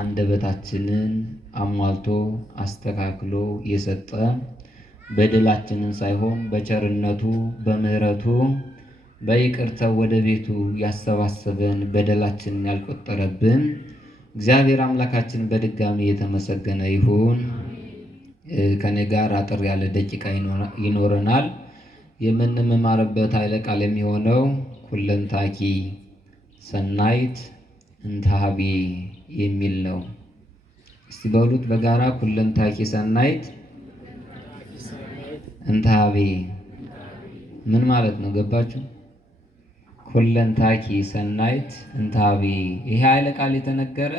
አንደበታችንን አሟልቶ አስተካክሎ የሰጠ በደላችንን ሳይሆን በቸርነቱ በምሕረቱ በይቅርታው ወደ ቤቱ ያሰባሰበን በደላችንን ያልቆጠረብን እግዚአብሔር አምላካችን በድጋሚ የተመሰገነ ይሁን። ከኔ ጋር አጥር ያለ ደቂቃ ይኖረናል። የምንማርበት ኃይለ ቃል የሚሆነው ኩለንታኪ ሰናይት እንታሃቢ የሚል ነው። እስቲ በሉት በጋራ ኩለንታኪ ሰናይት እንታሃቢ ምን ማለት ነው? ገባችሁ? ኩለንታኪ ሰናይት እንታሃቢ ይሄ ኃይለ ቃል የተነገረ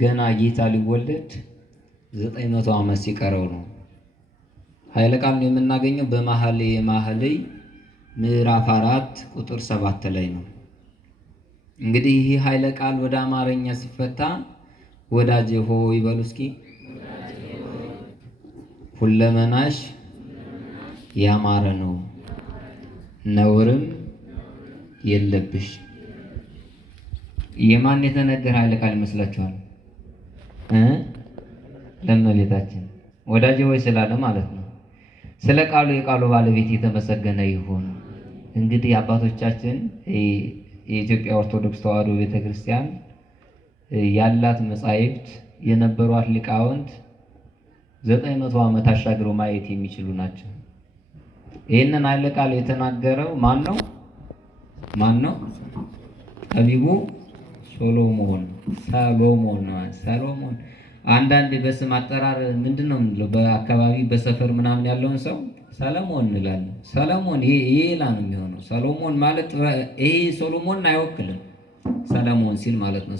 ገና ጌታ ሊወለድ 900 ዓመት ሲቀረው ነው። ኃይለ ቃል የምናገኘው በመኃልየ መኃልይ ምዕራፍ 4 ቁጥር 7 ላይ ነው። እንግዲህ ይህ ኃይለ ቃል ወደ አማርኛ ሲፈታ ወዳጄ ሆይ በሉ እስኪ ሁለመናሽ ያማረ ነው፣ ነውርም የለብሽ። የማን የተነገረ ኃይለ ቃል ይመስላችኋል? ለእመቤታችን ወዳጄ ሆይ ስላለ ማለት ነው። ስለ ቃሉ የቃሉ ባለቤት የተመሰገነ ይሁን። እንግዲህ አባቶቻችን የኢትዮጵያ ኦርቶዶክስ ተዋሕዶ ቤተክርስቲያን ያላት መጻሕፍት የነበሯት ሊቃውንት 900 ዓመት አሻግረው ማየት የሚችሉ ናቸው። ይህንን ኃይለ ቃል የተናገረው ማን ነው? ጠቢቡ ሶሎሞን። ሰሎሞን አንዳንድ በስም አጠራር ምንድን ነው የምንለው? በአካባቢ በሰፈር ምናምን ያለውን ሰው ሰለሞን እንላለን። ሰለሞን ይሄ ሌላ ነው የሚሆነው። ሰሎሞን ማለት ይሄ ሶሎሞን አይወክልም። ሰለሞን ሲል ማለት ነው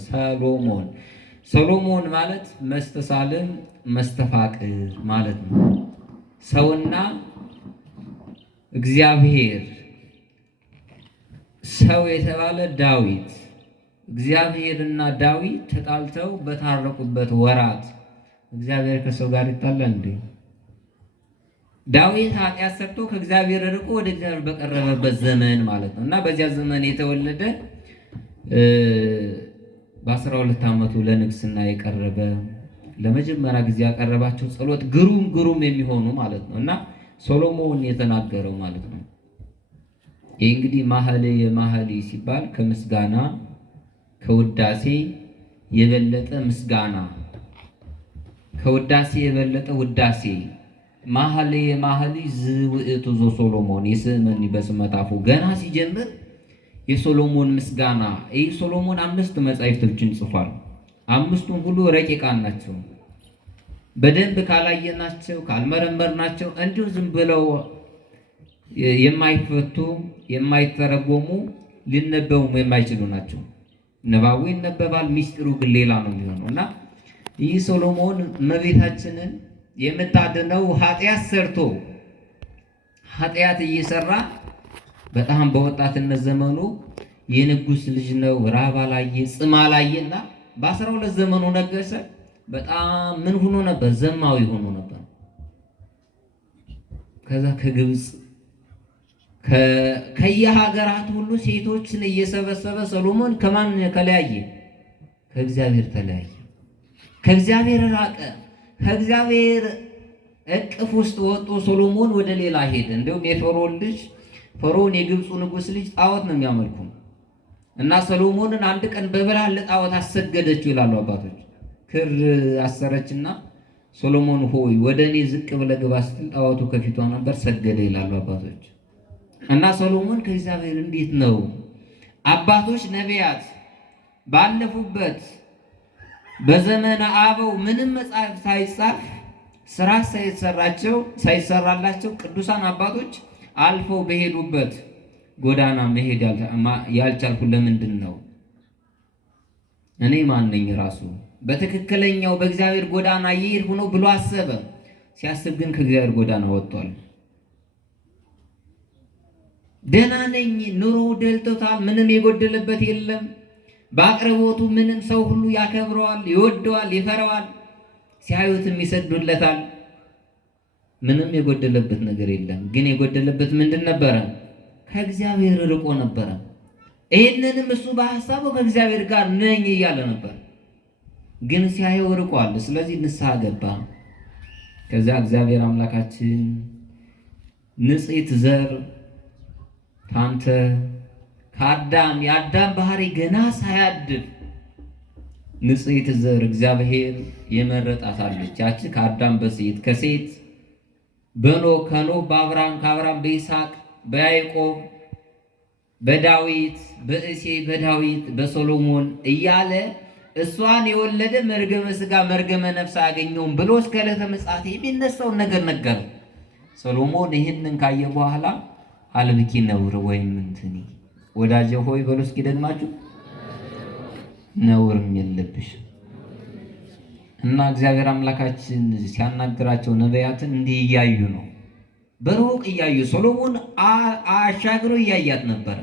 ሰሎሞን ማለት መስተሳልም መስተፋቅር ማለት ነው። ሰውና እግዚአብሔር ሰው የተባለ ዳዊት እግዚአብሔርና ዳዊት ተጣልተው በታረቁበት ወራት እግዚአብሔር ከሰው ጋር ይጣላል እንዴ? ዳዊት ኃጢአት ሰርቶ ከእግዚአብሔር ርቆ ወደ እግዚአብሔር በቀረበበት ዘመን ማለት ነው። እና በዚያ ዘመን የተወለደ በ12 ዓመቱ ለንግስና የቀረበ ለመጀመሪያ ጊዜ ያቀረባቸው ጸሎት ግሩም የሚሆኑ ማለት ነው። እና ሶሎሞን የተናገረው ማለት ነው። ይህ እንግዲህ መኃልየ መኃልይ ሲባል ከምስጋና ከውዳሴ የበለጠ ምስጋና፣ ከውዳሴ የበለጠ ውዳሴ። መኃልየ መኃልይ ዝውእቱ ዘሶሎሞን ይስመኒ በስመ ታፉ። ገና ሲጀምር የሶሎሞን ምስጋና። ይህ ሶሎሞን 5 መጻሕፍቶችን ጽፏል። 5ቱም ሁሉ ረቂቃን ናቸው። በደንብ ካላየናቸው ካልመረመርናቸው እንዲሁ ዝም ብለው የማይፈቱ የማይተረጎሙ ሊነበቡ የማይችሉ ናቸው። ንባቡ ይነበባል፣ ሚስጢሩ ግን ሌላ ነው የሚሆነው። እና ይህ ሶሎሞን እመቤታችንን የምታድነው ኃጢአት ሰርቶ ኃጢአት እየሰራ በጣም በወጣትነት ዘመኑ የንጉሥ ልጅ ነው። ራብ አላየ፣ ጽም አላየና በ12 ዘመኑ ነገሰ። በጣም ምን ሆኖ ነበር? ዘማዊ ሆኖ ነበር። ከዛ ከግብፅ ከየሀገራት ሁሉ ሴቶችን እየሰበሰበ ሰሎሞን ከማን ከለያየ? ከእግዚአብሔር ተለያየ። ከእግዚአብሔር ራቀ። ከእግዚአብሔር እቅፍ ውስጥ ወጥቶ ሶሎሞን ወደ ሌላ ሄደ። እንደውም የፈርዖን ልጅ ፈርዖን የግብፁ ንጉሥ ልጅ ጣዖት ነው የሚያመልኩ እና ሰሎሞንን አንድ ቀን በብርሃን ለጣዖት አሰገደችው ይላሉ አባቶች። ክር አሰረችና ሶሎሞን ሆይ ወደ እኔ ዝቅ ብለህ ግባ ስትል ጣዖቱ ከፊቷ ነበር፣ ሰገደ ይላሉ አባቶች። እና ሰሎሞን ከእግዚአብሔር እንዴት ነው አባቶች ነቢያት ባለፉበት በዘመነ አበው ምንም መጽሐፍ ሳይጻፍ ስራ ሳይሰራላቸው ቅዱሳን አባቶች አልፈው በሄዱበት ጎዳና መሄድ ያልቻልኩ ለምንድን ነው? እኔ ማን ነኝ? ራሱ በትክክለኛው በእግዚአብሔር ጎዳና እየሄድኩ ነው ብሎ አሰበ። ሲያስብ ግን ከእግዚአብሔር ጎዳና ወጥቷል። ደህና ነኝ፣ ኑሮ ደልቶታል፣ ምንም የጎደለበት የለም። በአቅርቦቱ ምንም ሰው ሁሉ ያከብረዋል፣ ይወደዋል፣ ይፈራዋል፣ ሲያዩትም ይሰግዱለታል። ምንም የጎደለበት ነገር የለም። ግን የጎደለበት ምንድን ነበረ? ከእግዚአብሔር ርቆ ነበረ። ይህንንም እሱ በሐሳቡ ከእግዚአብሔር ጋር ነኝ እያለ ነበር። ግን ሲያየው ርቋል። ስለዚህ ንስሐ ገባ። ከዚያ እግዚአብሔር አምላካችን ንጽሕት ዘር ካንተ ከአዳም የአዳም ባህሪ ገና ሳያድግ ንጽሕት ዘር እግዚአብሔር የመረጣት አለች። ያቺ ከአዳም በሴት ከሴት በኖህ ከኖህ በአብርሃም ከአብርሃም በይስሐቅ በያዕቆብ በዳዊት በእሴይ በዳዊት በሶሎሞን እያለ እሷን የወለደ መርገመ ሥጋ መርገመ ነፍስ አያገኘውም ብሎ እስከ ዕለተ ምጽአት የሚነሳውን ነገር ነገረ። ሰሎሞን ይህንን ካየ በኋላ አልብኪ ነውር ወይም እንትኒ ወዳጄ ሆይ በሉ እስኪ ደግማችሁ ነውርም የለብሽ እና እግዚአብሔር አምላካችን ሲያናግራቸው ነቢያትን እንዲህ እያዩ ነው፣ በሩቅ እያዩ። ሰሎሞን አሻግሮ እያያት ነበረ።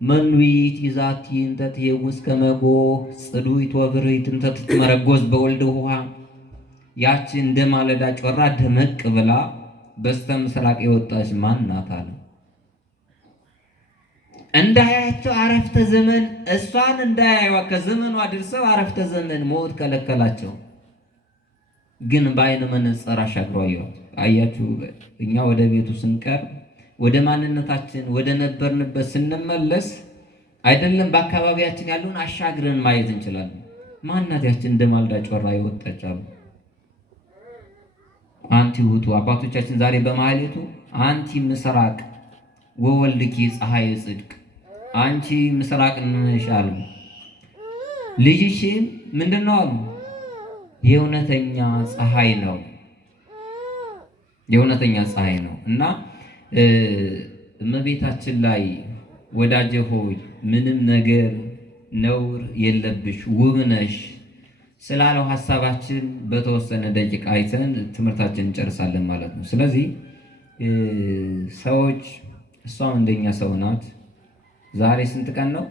መንዊት ይዛቲ እንተ ትየውስ ከመ ጎህ ጽዱይት ወብርሂት እንተ ትትመረጎዝ በወልድ ውሃ። ያቺ እንደ ማለዳ ጮራ ደመቅ ብላ በስተ ምስራቅ የወጣች ማን ናት አለ። እንዳያቸው አረፍተ ዘመን እሷን እንዳያዩዋ ከዘመኗ አድርሰው አረፍተ ዘመን ሞት ከለከላቸው። ግን በዓይነ መነጽር አሻግሮ አያችሁ። እኛ ወደ ቤቱ ስንቀር ወደ ማንነታችን ወደ ነበርንበት ስንመለስ አይደለም በአካባቢያችን ያለውን አሻግረን ማየት እንችላለን። ማናት ያችን እንደ ማልዳ ጮራ የወጣች አሉ። አንቲ ውእቱ አባቶቻችን ዛሬ በማህሌቱ አንቲ ምስራቅ ወወልድኪ ፀሐይ ጽድቅ፣ አንቺ ምስራቅ ነሽ አሉ። ልጅሽም ምንድነው አሉ? የእውነተኛ ፀሐይ ነው፣ የእውነተኛ ፀሐይ ነው። እና እመቤታችን ላይ ወዳጄ ሆይ ምንም ነገር ነውር የለብሽ ውብ ነሽ ስላለው ሀሳባችን በተወሰነ ደቂቃ አይተን ትምህርታችን እንጨርሳለን ማለት ነው። ስለዚህ ሰዎች እሷም እንደኛ ሰው ናት። ዛሬ ስንት ቀን ነው?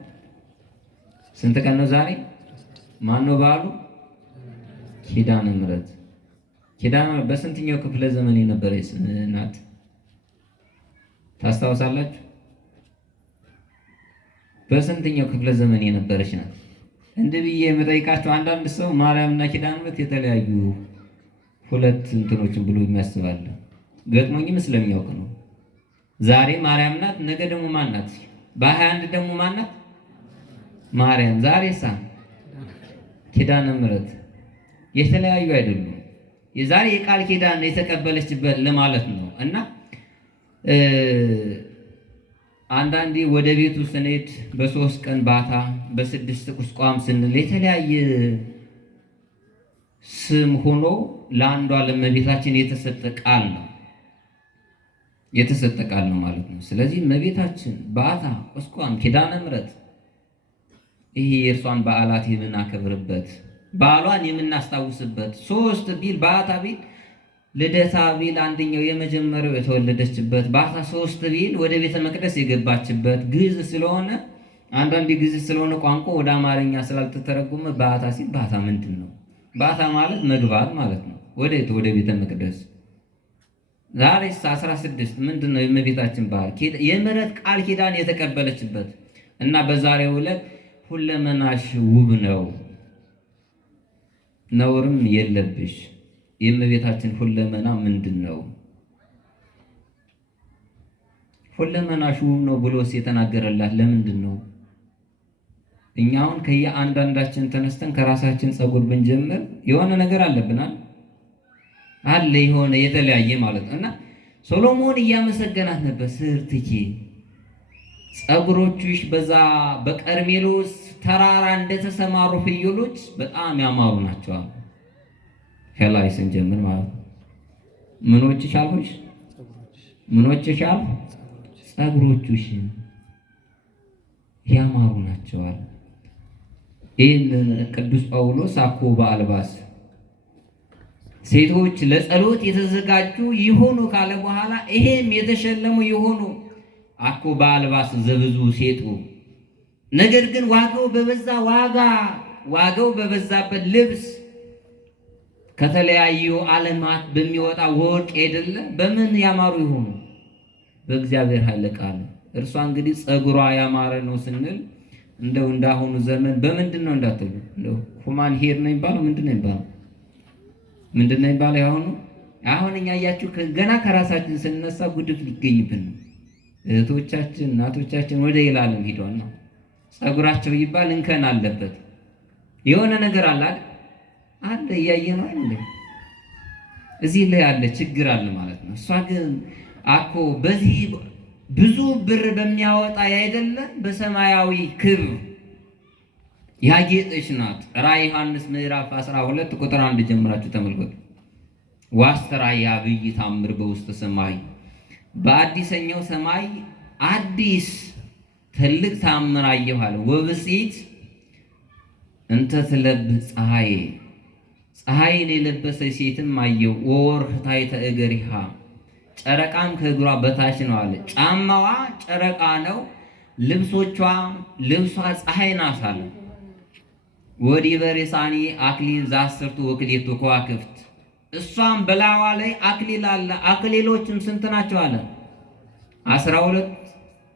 ስንት ቀን ነው ዛሬ? ማነው በዓሉ? ኪዳነ ምሕረት። ኪዳነ ምሕረት በስንተኛው ክፍለ ዘመን የነበረች ናት ታስታውሳላችሁ? በስንተኛው ክፍለ ዘመን የነበረች ናት? እንዲህ ብዬ የምጠይቃቸው አንዳንድ ሰው ማርያምና ኪዳነ ምሕረት የተለያዩ ሁለት እንትኖችን ብሎ የሚያስባል ገጥሞኝም ስለሚያውቅ ነው። ዛሬ ማርያም ናት፣ ነገ ደግሞ ማን ናት? በ21 ደግሞ ማን ናት? ማርያም። ዛሬ ኪዳነ ምሕረት። የተለያዩ አይደሉም። የዛሬ የቃል ኪዳን የተቀበለችበት ለማለት ነው። እና አንዳንዴ ወደ ቤቱ ስንሄድ በ3 ቀን ባታ በ6 ቁስቋም ስንል የተለያየ ስም ሆኖ ለአንዷ ለእመቤታችን የተሰጠ ቃል ነው፣ የተሰጠ ቃል ነው ማለት ነው። ስለዚህ እመቤታችን ባታ፣ ቁስቋም፣ ኪዳነ ምሕረት ይሄ የእርሷን በዓላት የምናከብርበት በዓሏን የምናስታውስበት 3 ቢል ባታ ቢል ልደታ ቢል አንደኛው የመጀመሪያው የተወለደችበት ባታ 3 ቢል ወደ ቤተ መቅደስ የገባችበት ግዕዝ ስለሆነ አንዳንድ ግዕዝ ስለሆነ ቋንቋ ወደ አማርኛ ስላልተተረጎመ ባታ ሲል ባታ ምንድን ነው? ባታ ማለት መግባት ማለት ነው። ወደ ቤተ መቅደስ። ዛሬ 16 ምንድን ነው? የእመቤታችን በዓል የምሕረት ቃል ኪዳን የተቀበለችበት እና በዛሬው ዕለት ሁለመናሽ ውብ ነው፣ ነውርም የለብሽ። የእመቤታችን ሁለመና ምንድን ነው? ሁለመናሽ ውብ ነው ብሎስ የተናገረላት ለምንድን ነው? እኛ አሁን ከየአንዳንዳችን ተነስተን ከራሳችን ፀጉር ብንጀምር የሆነ ነገር አለብናል አለ የሆነ የተለያየ ማለት ነው። እና ሶሎሞን እያመሰገናት ነበር። ስርትኪ ፀጉሮችሽ በዛ በቀርሜሎስ ተራራ እንደተሰማሩ ፍየሎች በጣም ያማሩ ናቸው። ከላይ ስንጀምር ማለት ነው። ምኖችሽ አልሆንሽ? ምኖችሽ አሉ? ፀጉሮችሽ ያማሩ ናቸዋል። ይህንን ቅዱስ ጳውሎስ አኮ በአልባስ ሴቶች ለጸሎት የተዘጋጁ ይሆኑ ካለ በኋላ ይሄም የተሸለሙ ይሆኑ አኮ በአልባስ ዘብዙ ሴጡ። ነገር ግን ዋጋው በበዛበት ልብስ ከተለያዩ ዓለማት በሚወጣ ወርቅ አይደለ በምን ያማሩ ይሆኑ? በእግዚአብሔር ኃይለ ቃል። እርሷ እንግዲህ ፀጉሯ ያማረ ነው ስንል እንደው እንዳሁኑ ዘመን በምንድን ነው እንዳትሉ፣ እንደው ሁማን ሄር ነው የሚባለው ምንድን ነው የሚባለው? ምንድን ነው የሚባለው? አሁን እኛ እያችሁ ገና ከራሳችን ስንነሳ ጉድፍ ሊገኝብን ነው። እህቶቻችን እናቶቻችን ወደ ሌላ ዓለም ሂዷል ነው። ጸጉራቸው ይባል እንከን አለበት፣ የሆነ ነገር አለ አለ እያየ ነው አይደል? እዚህ ላይ ያለ ችግር አለ ማለት ነው። እሷ ግን አኮ በዚህ ብዙ ብር በሚያወጣ ያይደለ በሰማያዊ ክብር ያጌጠች ናት። ራዕየ ዮሐንስ ምዕራፍ 12 ቁጥር 1 ጀምራችሁ ተመልከቱ። ዋስተራይ አብይ ታምር በውስተ ሰማይ፣ በአዲሰኛው ሰማይ አዲስ ትልቅ ታምር አየሁ አለ። ወብእሲት እንተ ትለብስ ፀሐይ፣ ፀሐይን የለበሰች ሴትም አየሁ። ወወርኅታይተ እገሪሃ፣ ጨረቃም ከእግሯ በታች ነው አለ። ጫማዋ ጨረቃ ነው፣ ልብሷ ፀሐይ ናት አለ። ወዲበ ሬሳኒ አክሊል ዘአስርቱ ወክልኤቱ ከዋክብት፣ እሷም በላዋ ላይ አክሊል አለ። አክሊሎችም ስንት ናቸው አለ? 12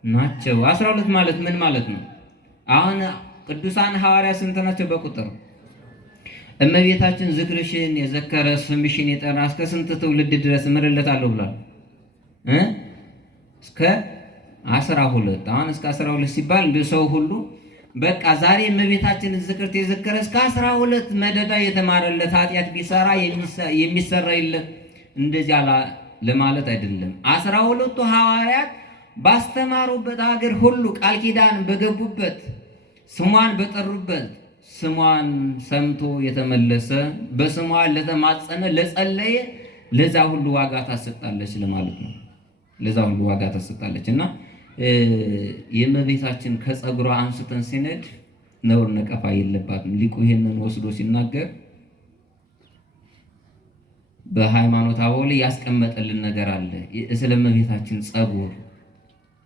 ናቸው። 12 ማለት ምን ማለት ነው? አሁን ቅዱሳን ሐዋርያ ስንት ናቸው በቁጥር? እመቤታችን ዝክርሽን የዘከረ ስምሽን የጠራ እስከ ስንት ትውልድ ድረስ እምርለታለሁ ብሏል? እስከ 12። አሁን እስከ 12 ሲባል እንደ ሰው ሁሉ በቃ ዛሬ እመቤታችንን ዝክርት የዘከረ እስከ 12 መደዳ የተማረለት ኃጢአት ቢሰራ የሚሰራይለት እንደዚያ ለማለት አይደለም። 12ቱ ሐዋርያት ባስተማሩበት ሀገር ሁሉ ቃል ኪዳን በገቡበት ስሟን በጠሩበት ስሟን ሰምቶ የተመለሰ በስሟ ለተማጸነ ለጸለየ ለዛ ሁሉ ዋጋ ታሰጣለች ለማለት ነው። ለዛ ሁሉ ዋጋ ታሰጣለች እና የእመቤታችን ከጸጉሯ አንስተን ሲነድ ነውር ነቀፋ የለባትም። ሊቁ ይሄንን ወስዶ ሲናገር በሃይማኖት አበው ላይ ያስቀመጠልን ነገር አለ። ስለ እመቤታችን ጸጉር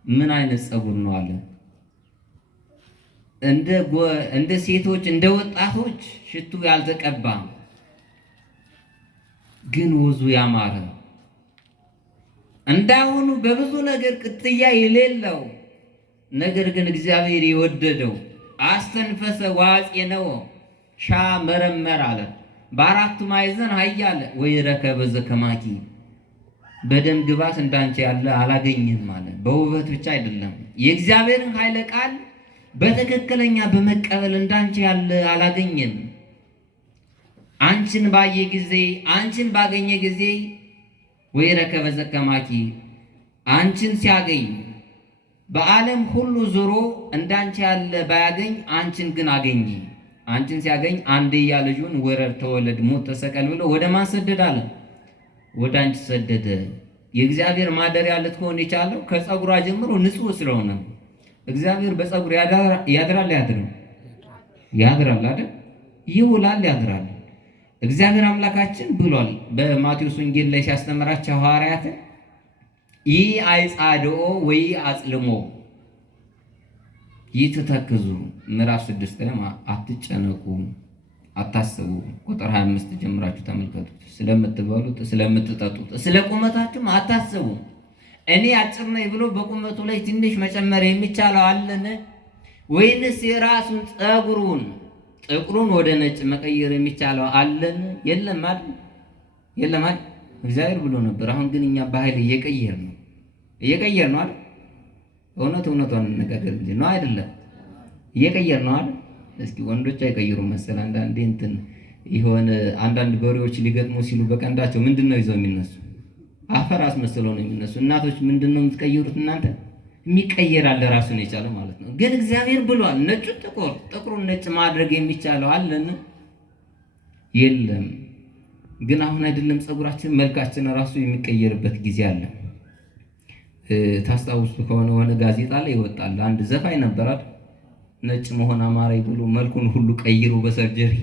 ምን አይነት ጸጉር ነው አለ። እንደ ሴቶች እንደ ወጣቶች ሽቱ ያልተቀባ ግን ወዙ ያማረ እንዳሁኑ በብዙ ነገር ቅጥያ የሌለው ነገር ግን እግዚአብሔር የወደደው አስተንፈሰ ዋጼ ነው ሻ መረመር አለ። በአራቱ ማዕዘን ኃያል ወይ ረከበ ዘከማኪ፣ በደም ግባት እንዳንቺ ያለ አላገኝም አለ። በውበት ብቻ አይደለም የእግዚአብሔርን ኃይለ ቃል በትክክለኛ በመቀበል እንዳንቺ ያለ አላገኝም። አንቺን ባየ ጊዜ አንቺን ባገኘ ጊዜ ወይ ረከበ ዘከማኪ፣ አንቺን ሲያገኝ በዓለም ሁሉ ዞሮ እንዳንቺ ያለ ባያገኝ አንቺን ግን አገኘ። አንቺን ሲያገኝ አንድያ ልጁን ወረድ ተወለድ ሞት ተሰቀል ብሎ ወደ ማን ሰደደ አለ? ወደ አንቺ ሰደደ። የእግዚአብሔር ማደሪያ ልትሆን የቻለው ከጸጉሯ ጀምሮ ንጹሕ ስለሆነ እግዚአብሔር በጸጉር ያድራል ያድራል ያድራል አይደል? ይውላል ያድራል። እግዚአብሔር አምላካችን ብሏል በማቴዎስ ወንጌል ላይ ሲያስተምራቸው ሐዋርያትን ይህ አይጻድኦ ወይ አጽልሞ ይትተክዙ ምዕራፍ 6 ላይ አትጨነቁ አታስቡ። ቁጥር 25 ጀምራችሁ ተመልከቱት። ስለምትበሉት ስለምትጠጡት ስለ ቁመታችሁም አታስቡ። እኔ አጭር ነኝ ብሎ በቁመቱ ላይ ትንሽ መጨመር የሚቻለው አለን? ወይንስ የራሱን ጸጉሩን ጥቁሩን ወደ ነጭ መቀየር የሚቻለው አለን? የለም አይደል? የለም አይደል? እግዚአብሔር ብሎ ነበር። አሁን ግን እኛ በኃይል እየቀየር ነው አይደል? እውነቷን እንነጋገር እንጂ ነው አይደለም? እየቀየር ነው አይደል? እስኪ ወንዶች አይቀይሩም መሰል አንዳንዴ እንትን የሆነ አንዳንድ በሬዎች ሊገጥሙ ሲሉ በቀንዳቸው ምንድነው ይዘው የሚነሱ? አፈር አስመስለው ነው የሚነሱ። እናቶች ምንድነው የምትቀይሩት እናንተ? የሚቀየራል ራሱን የቻለ ማለት ነው። ግን እግዚአብሔር ብሏል ነጩን ጥቁር ጥቁሩን ነጭ ማድረግ የሚቻለው አለን? የለም። ግን አሁን አይደለም ጸጉራችን መልካችን ራሱ የሚቀየርበት ጊዜ አለ። ታስታውሱ ከሆነ ሆነ ጋዜጣ ላይ ይወጣል። አንድ ዘፋኝ ነበር አይደል? ነጭ መሆን አማረኝ ብሎ መልኩን ሁሉ ቀይሮ በሰርጀሪ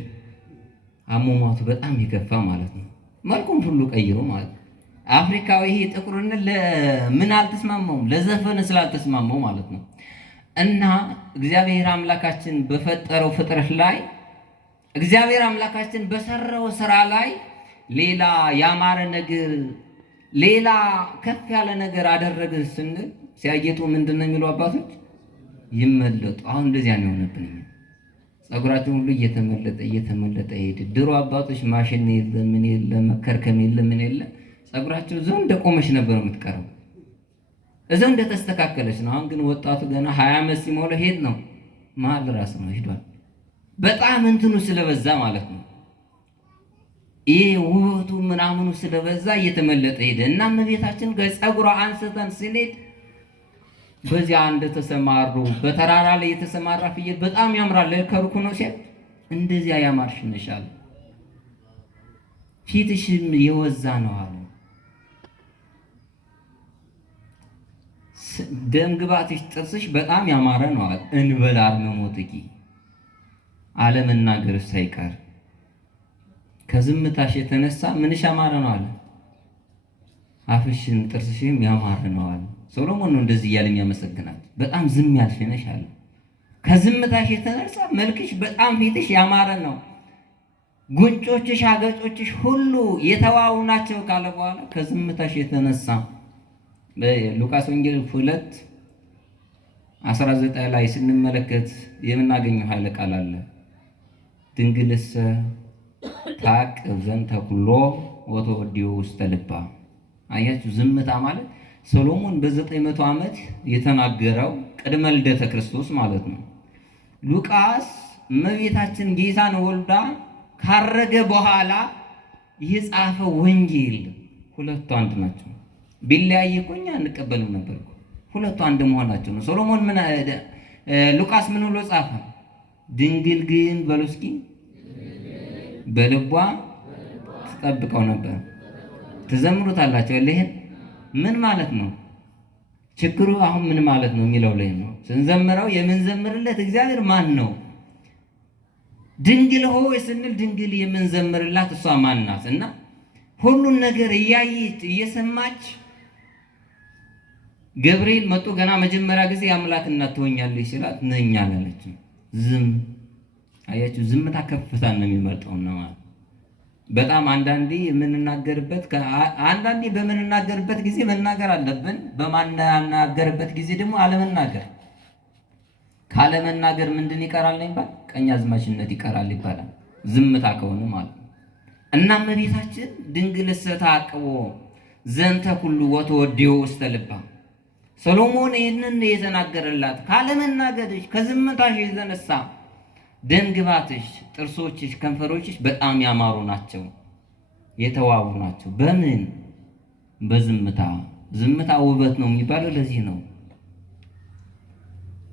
አሟሟቱ በጣም የከፋ ማለት ነው። መልኩን ሁሉ ቀይሮ ማለት ነው። አፍሪካዊ ይሄ ጥቁርነት ለምን አልተስማማውም? ለዘፈን ስላልተስማማው ማለት ነው። እና እግዚአብሔር አምላካችን በፈጠረው ፍጥረት ላይ እግዚአብሔር አምላካችን በሰራው ስራ ላይ ሌላ ያማረ ነገር ሌላ ከፍ ያለ ነገር አደረገ ስንል ሲያጌጡ ምንድነው የሚሉ አባቶች? ይመለጡ። አሁን እንደዚያ ነው የሆነብን። ጸጉራችን ሁሉ እየተመለጠ ሄደ። ድሮ አባቶች ማሽን የለ ምን የለ መከርከም የለ ምን የለ፣ ጸጉራቸው እዛው እንደቆመች ነበር የምትቀረው፣ እዛው እንደተስተካከለች ነው። አሁን ግን ወጣቱ ገና 20 ዓመት ሲሞላ ሄድ ነው መሀል ራስ ነው ሄዷል። በጣም እንትኑ ስለበዛ ማለት ነው። ይሄ ውበቱ ምናምኑ ስለበዛ እየተመለጠ ሄደ እና እመቤታችን ከጸጉሯ አንስተን ስንሄድ በዚያ እንደተሰማሩ በተራራ ላይ የተሰማራ ፍየል በጣም ያምራል። ከሩቅ ነው ሲያይ እንደዚያ ያማርሽ ነሻል፣ ፊትሽም የወዛ ነው አሉ። ደም ግባትሽ ጥርስሽ በጣም ያማረ ነው አለ። እንበል አርመሞትኪ አለመናገር ሳይቀር ከዝምታሽ የተነሳ ምንሽ ያማረ ነው አለ። አፍሽም ጥርስሽም ያማረ ነው አለ። ሶሎሞን ነው እንደዚህ እያለ የሚያመሰግናት። በጣም ዝም ያልሽ ነሽ አለ። ከዝምታሽ የተነሳ መልክሽ በጣም ፊትሽ ያማረ ነው፣ ጉንጮችሽ አገጮችሽ ሁሉ የተዋቡ ናቸው ካለ በኋላ ከዝምታሽ የተነሳ በሉቃስ ወንጌል 2:19 ላይ ስንመለከት የምናገኘው ኃይለ ቃል አለ። ድንግልሰ ታቅብ ዘንተ ኩሎ ወተወዲዮ ውስተ ልባ። አያችሁ ዝምታ ማለት ሰሎሞን በ900 ዓመት የተናገረው ቅድመ ልደተ ክርስቶስ ማለት ነው። ሉቃስ እመቤታችን ጌታን ወልዳ ካረገ በኋላ የጻፈው ወንጌል ሁለቱ አንድ ናቸው። ቢለያይ እኮ እኛ እንቀበልም ነበር። ሁለቱ አንድ መሆናቸው ነው። ሶሎሞን ሉቃስ ምን ብሎ ጻፈ? ድንግል ግን በሉ እስኪ በልቧ ትጠብቀው ነበር። ትዘምሩታላችሁ። ይሄን ምን ማለት ነው? ችግሩ አሁን ምን ማለት ነው የሚለው ላይ ነው። ስንዘምረው የምንዘምርለት እግዚአብሔር ማን ነው? ድንግል ሆይ ስንል ድንግል የምንዘምርላት እሷ ማን ናት? እና ሁሉን ነገር እያየች እየሰማች ገብርኤል መጥቶ ገና መጀመሪያ ጊዜ አምላክ እናት ትሆኛለች ሲላት ነኝ አላለችም። ዝም አያችሁ፣ ዝምታ ከፍታን ነው የሚመርጠው ነው ማለት። በጣም አንዳንዴ በምንናገርበት ጊዜ መናገር አለብን፣ በማናገርበት ጊዜ ደግሞ አለመናገር። ካለመናገር ምንድን ይቀራል ነው ይባል? ቀኛዝማችነት ይቀራል ይባላል፣ ዝምታ ከሆነ ማለት ነው። እና እመቤታችን ድንግልሰ ታቅቦ ዘንተ ኩሉ ወተወዲዮ ውስተ ልባ። ሰሎሞን ይህንን የተናገረላት ካለመናገርሽ ከዝምታሽ የተነሳ ደምግባትሽ፣ ጥርሶችሽ፣ ከንፈሮችሽ በጣም ያማሩ ናቸው፣ የተዋቡ ናቸው። በምን? በዝምታ። ዝምታ ውበት ነው የሚባለው ለዚህ ነው።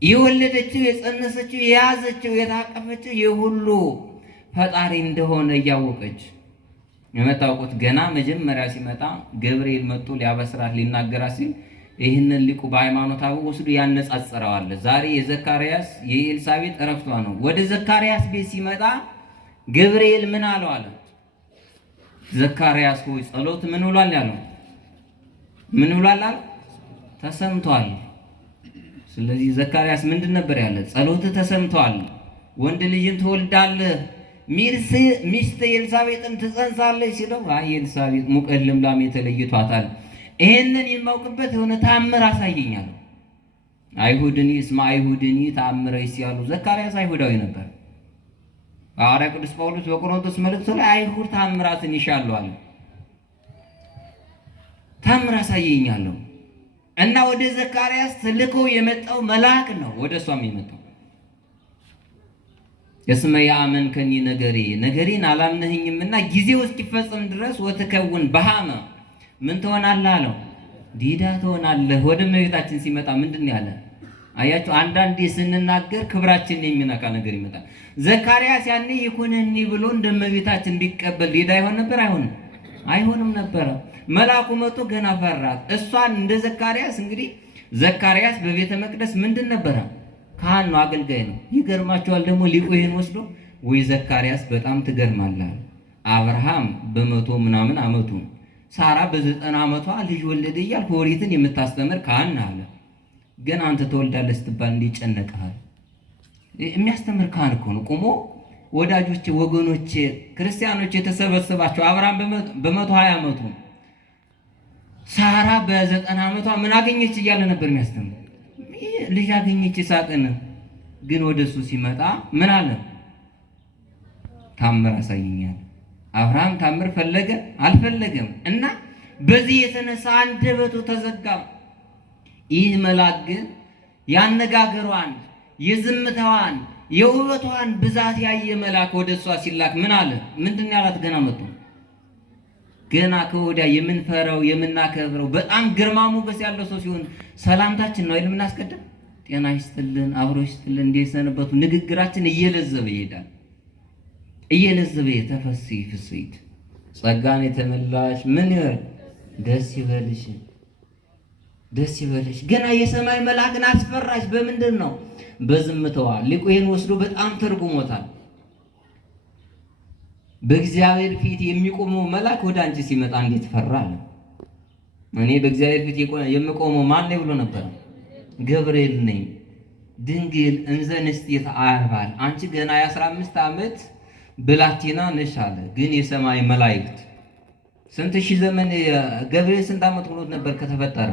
የወለደችው፣ የጸነሰችው፣ የያዘችው፣ የታቀፈችው የሁሉ ፈጣሪ እንደሆነ እያወቀች የመታወቁት ገና መጀመሪያ ሲመጣ ገብርኤል መጥቶ ሊያበስራት ሊናገራት ሲል ይህንን ሊቁ በሃይማኖት አበው ወስዶ ያነጻጽረዋል። ዛሬ የዘካርያስ የኤልሳቤጥ እረፍቷ ነው። ወደ ዘካርያስ ቤት ሲመጣ ገብርኤል ምን አለው አለ? ዘካርያስ ሆይ ጸሎት ምን ብሏል ያለው? ምን ብሏል አለ? ተሰምቷል። ስለዚህ ዘካርያስ ምንድን ነበር ያለ? ጸሎት ተሰምቷል፣ ወንድ ልጅን ትወልዳለህ፣ ሚስት ኤልሳቤጥም ትጸንሳለች ሲለው አይ ኤልሳቤጥ ሙቀት ልምላሜ ተለይቷታል፣ ይሄንን የማውቅበት የሆነ ተአምር አሳየኛለሁ። አይሁድኒ እስመ አይሁድኒ ተአምረይ ሲያሉ ዘካርያስ አይሁዳዊ ነበር። ሐዋርያ ቅዱስ ጳውሎስ በቆሮንቶስ መልእክቱ ላይ አይሁድ ተአምራትን ይሻሉ አለ። ተአምር አሳየኛለሁ እና ወደ ዘካርያስ ተልኮ የመጣው መልአክ ነው። ወደ እሷም የመጣው እስመ ያአመንከኒ ነገሬን አላምነኸኝምና ጊዜው እስኪፈጸም ድረስ ወትከውን በሃመ ምን ትሆናለህ አለው? ዲዳ ትሆናለህ። ወደ እመቤታችን ሲመጣ ምንድን ነው ያለ? አያችሁ፣ አንዳንዴ ስንናገር ክብራችንን የሚነካ ነገር ይመጣል። ዘካርያስ ያኔ ይኩንኒ ብሎ እንደ እመቤታችን ቢቀበል ዲዳ ይሆን ነበር? አይሆንም ነበረ። መልአኩ መጥቶ ገና ፈራት። እሷን እንደ ዘካርያስ እንግዲህ ዘካርያስ በቤተ መቅደስ ምንድን ነበረ? ካህን ነው፣ አገልጋይ ነው። ይገርማቸዋል ደግሞ ሊቁ ይህን ወስዶ ወይ ዘካርያስ በጣም ትገርማለህ፣ አብርሃም በ100 ምናምን ዓመቱ ሳራ በ90 ዓመቷ ልጅ ወለደ እያልክ ኦሪትን የምታስተምር ካህን አለ። ግን አንተ ተወልዳለህ ስትባል እንዴት ጨነቀሃል? የሚያስተምር ካህን እኮ ነው። ቆሞ ወዳጆቼ፣ ወገኖቼ፣ ክርስቲያኖች የተሰበሰባቸው አብርሃም በ120 ዓመቱ ሳራ በ90 ዓመቷ ምን አገኘች እያለ ነበር የሚያስተምር። ይሄ ልጅ አገኘች ይስሐቅን። ግን ወደሱ ሲመጣ ምን አለ? ታምር አሳየኛል። አብርሃም ታምር ፈለገ አልፈለገም? እና በዚህ የተነሳ አንደበቱ ተዘጋ። ይህ መልአክ ግን ያነጋገሯን፣ የዝምታዋን፣ የውበቷን ብዛት ያየ መልአክ ወደ እሷ ሲላክ ምን አለ? ምንድን ያላት? ገና መጡ። ገና ከወዲያ የምንፈራው የምናከብረው በጣም ግርማ ሞገስ ያለው ሰው ሲሆን ሰላምታችን ነው አይደል የምናስቀድም? ጤና ይስጥልን፣ አብሮ ይስጥልን፣ እንዴት ሰነበቱ? ንግግራችን እየለዘበ ይሄዳል። እየለዘበ ተፈሥሒ ፍሥሕት ጸጋን የተመላሽ ምን ይበል? ደስ ይበልሽ፣ ደስ ይበልሽ። ገና የሰማይ መልአክን አስፈራሽ። በምንድን ነው? በዝምታዋ። ሊቁ ይህን ወስዶ በጣም ተርጉሞታል። በእግዚአብሔር ፊት የሚቆመው መልአክ ወደ አንቺ ሲመጣ እንዴት ፈራ አለ። እኔ በእግዚአብሔር ፊት የምቆመው ማን ነው ብሎ ነበር? ገብርኤል ነኝ። ድንግል እንዘ ንስጢት አልባል፣ አንቺ ገና የ15 ዓመት ብላቴና ነሽ አለ። ግን የሰማይ መላእክት ስንት ሺህ ዘመን ገብርኤል ስንት ዓመት ሆኖት ነበር ከተፈጠረ?